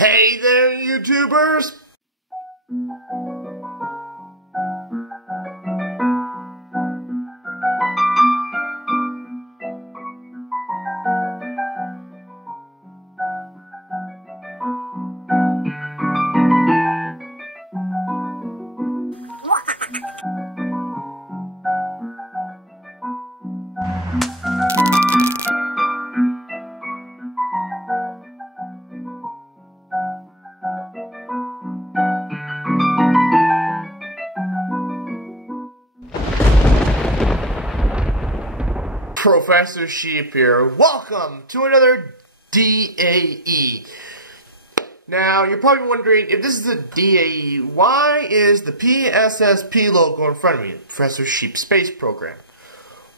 Hey there, YouTubers! Professor Sheep here. Welcome to another DAE. Now, you're probably wondering, if this is a DAE, why is the PSSP logo in front of me? Professor Sheep Space Program.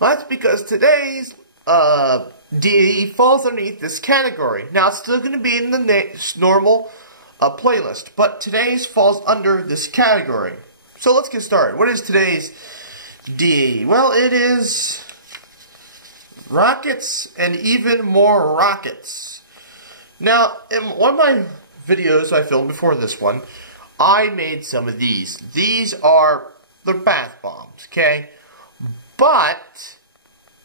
Well, that's because today's DAE falls underneath this category. Now, it's still going to be in the normal playlist, but today's falls under this category. So let's get started. What is today's DAE? Well, it is rockets and even more rockets. Now, in one of my videos I filmed before this one, I made some of these. These are the bath bombs, okay? But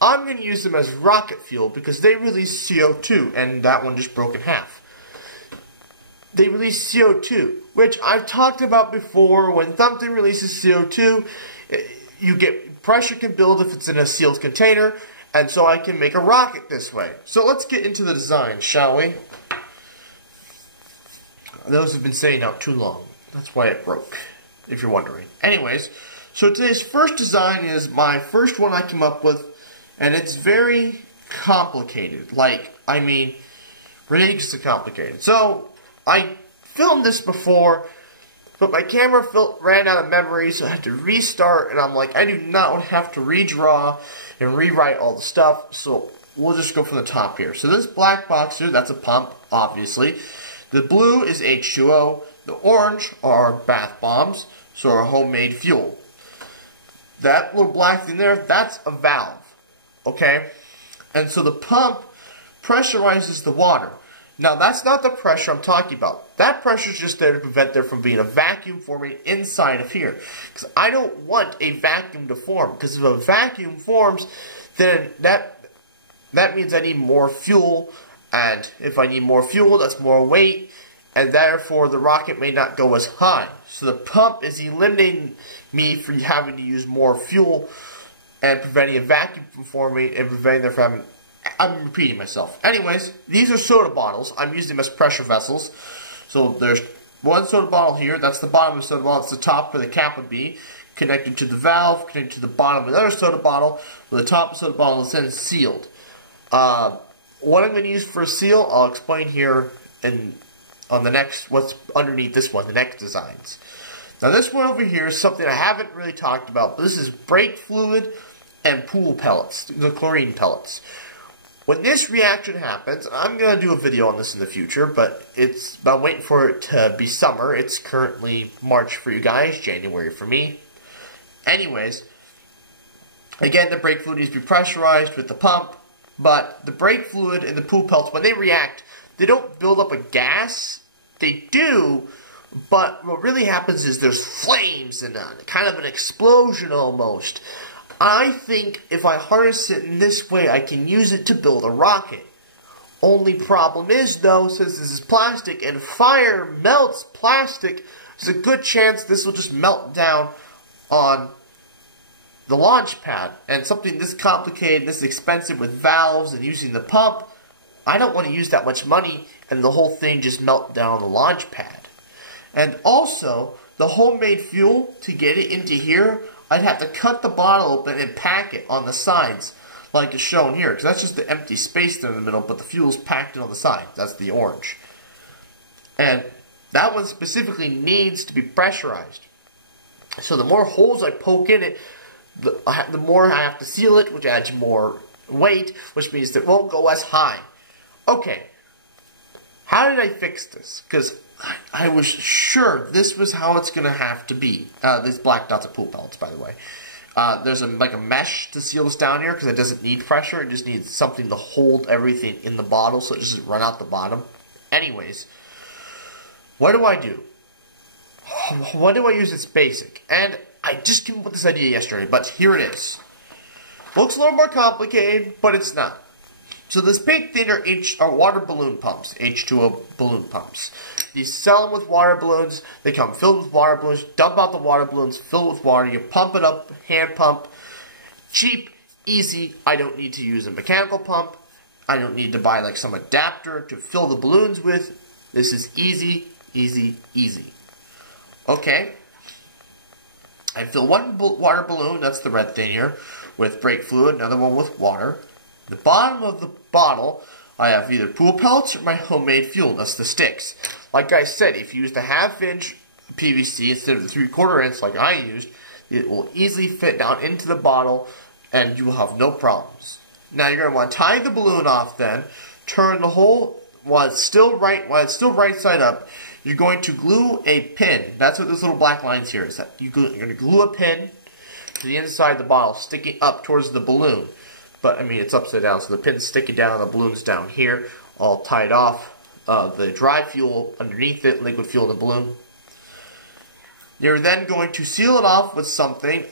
I'm going to use them as rocket fuel because they release CO2, and that one just broke in half. They release CO2, which I've talked about before. When something releases CO2, you get pressure can build if it's in a sealed container. And so I can make a rocket this way. So let's get into the design, shall we? Those have been staying out too long. That's why it broke, if you're wondering. Anyways, so today's first design is my first one I came up with. And it's very complicated. Like, I mean, ridiculously complicated. So, I filmed this before, but my camera ran out of memory, so I had to restart. And I'm like, I do not want to have to redraw and rewrite all the stuff, so we'll just go from the top here. So this black box here, that's a pump, obviously. The blue is H2O. The orange are bath bombs, so our homemade fuel. That little black thing there, that's a valve, okay? And so the pump pressurizes the water. Now, that's not the pressure I'm talking about. That pressure is just there to prevent there from being a vacuum forming inside of here. Because I don't want a vacuum to form. Because if a vacuum forms, then that means I need more fuel. And if I need more fuel, that's more weight. And therefore, the rocket may not go as high. So the pump is eliminating me from having to use more fuel and preventing a vacuum from forming and preventing there from having... I'm repeating myself. Anyways, these are soda bottles. I'm using them as pressure vessels. So there's one soda bottle here. That's the bottom of the soda bottle. It's the top where the cap would be. Connected to the valve. Connected to the bottom of another soda bottle. Where the top of the soda bottle is then sealed. What I'm going to use for a seal, I'll explain here on the next, what's underneath this one, the next designs. Now this one over here is something I haven't really talked about. But this is brake fluid and pool pellets. The chlorine pellets. When this reaction happens, I'm going to do a video on this in the future, but I'm waiting for it to be summer. It's currently March for you guys, January for me. Anyways, again, the brake fluid needs to be pressurized with the pump, but the brake fluid and the pool pellets, when they react, they don't build up a gas. They do, but what really happens is there's flames and kind of an explosion almost. I think if I harness it in this way, I can use it to build a rocket. Only problem is, though, since this is plastic and fire melts plastic, there's a good chance this will just melt down on the launch pad. And something this complicated, this expensive with valves and using the pump, I don't want to use that much money and the whole thing just melt down on the launch pad. And also, the homemade fuel, to get it into here, I'd have to cut the bottle open and pack it on the sides, like is shown here. Because that's just the empty space there in the middle, but the fuel's packed in on the side. That's the orange. And that one specifically needs to be pressurized. So the more holes I poke in it, the more I have to seal it, which adds more weight, which means that it won't go as high. Okay, how did I fix this? Because I was sure this was how it's going to have to be. These black dots are pool pellets, by the way. There's like a mesh to seal this down here because it doesn't need pressure. It just needs something to hold everything in the bottle so it doesn't run out the bottom. Anyways, what do I do? What do I use that's basic? And I just came up with this idea yesterday, but here it is. Looks a little more complicated, but it's not. So this paint thinner are water balloon pumps, H2O balloon pumps. You sell them with water balloons. They come filled with water balloons. Dump out the water balloons, fill it with water. You pump it up, hand pump. Cheap, easy. I don't need to use a mechanical pump. I don't need to buy like some adapter to fill the balloons with. This is easy, easy, easy. Okay. I fill one water balloon, that's the red thing here, with brake fluid, another one with water. The bottom of the bottle, I have either pool pellets or my homemade fuel, that's the sticks. Like I said, if you use the 1/2 inch PVC instead of the 3/4 inch like I used, it will easily fit down into the bottle and you will have no problems. Now you're going to want to tie the balloon off then, turn the whole, while it's still right side up, you're going to glue a pin. That's what this little black lines here is. That you're going to glue a pin to the inside of the bottle, sticking up towards the balloon. But, I mean, it's upside down, so the pin's sticking down and the balloon's down here, all tied off. The dry fuel underneath it, liquid fuel in the balloon. You're then going to seal it off with something.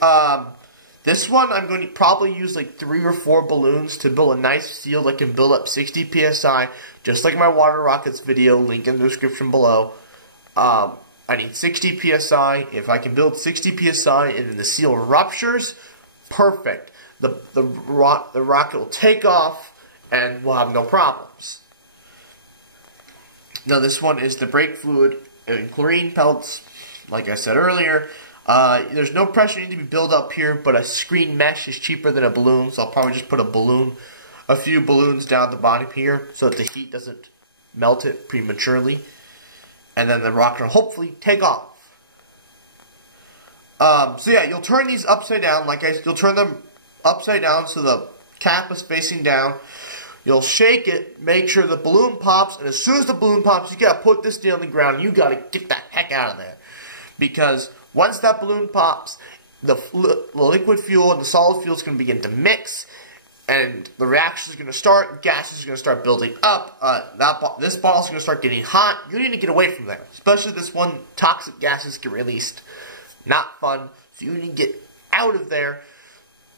This one, I'm going to probably use like 3 or 4 balloons to build a nice seal that can build up 60 psi, just like my water rockets video, link in the description below. I need 60 psi. If I can build 60 psi and then the seal ruptures, perfect. The rocket will take off and we'll have no problems. Now this one is the brake fluid and chlorine pellets, like I said earlier. There's no pressure need to be built up here, but a screen mesh is cheaper than a balloon, so I'll probably just put a few balloons down at the bottom here so that the heat doesn't melt it prematurely. And then the rocket will hopefully take off. So yeah, you'll turn these upside down, you'll turn them upside down so the cap is facing down. You'll shake it, make sure the balloon pops, and as soon as the balloon pops, you gotta put this thing on the ground, and you gotta get the heck out of there. Because once that balloon pops, the liquid fuel and the solid fuel is gonna begin to mix, and the reaction is going to start, gases are going to start building up, this bottle is going to start getting hot. You need to get away from there, especially this one toxic gases get released. Not fun, so you need to get out of there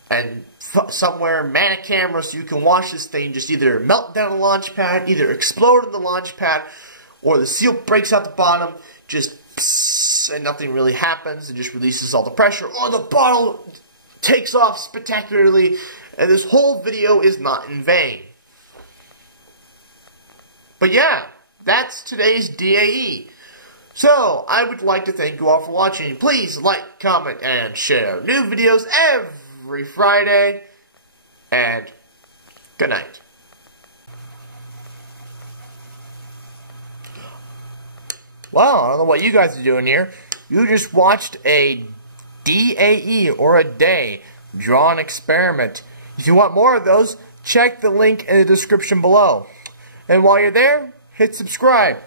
and somewhere, man a camera so you can watch this thing just either melt down the launch pad, either explode in the launch pad, or the seal breaks out the bottom, just psss, and nothing really happens, it just releases all the pressure, or the bottle takes off spectacularly. And this whole video is not in vain. But yeah, that's today's DAE. So, I would like to thank you all for watching. Please like, comment, and share new videos every Friday. And good night. Well, I don't know what you guys are doing here. You just watched a DAE, or a DAE, drawn experiment. If you want more of those, check the link in the description below. And while you're there, hit subscribe.